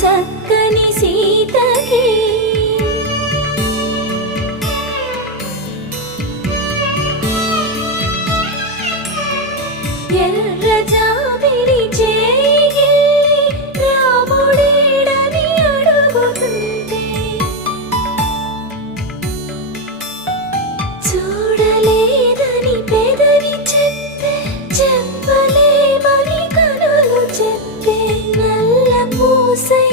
చక్కని సీతకి ఎర్ర జాబిలి చేయి రాముడేడని అడుగుతుంటే చూడలేదని పెదవి చెప్పే చెప్పలేమని కనులు చెప్పే నల్ల పూసై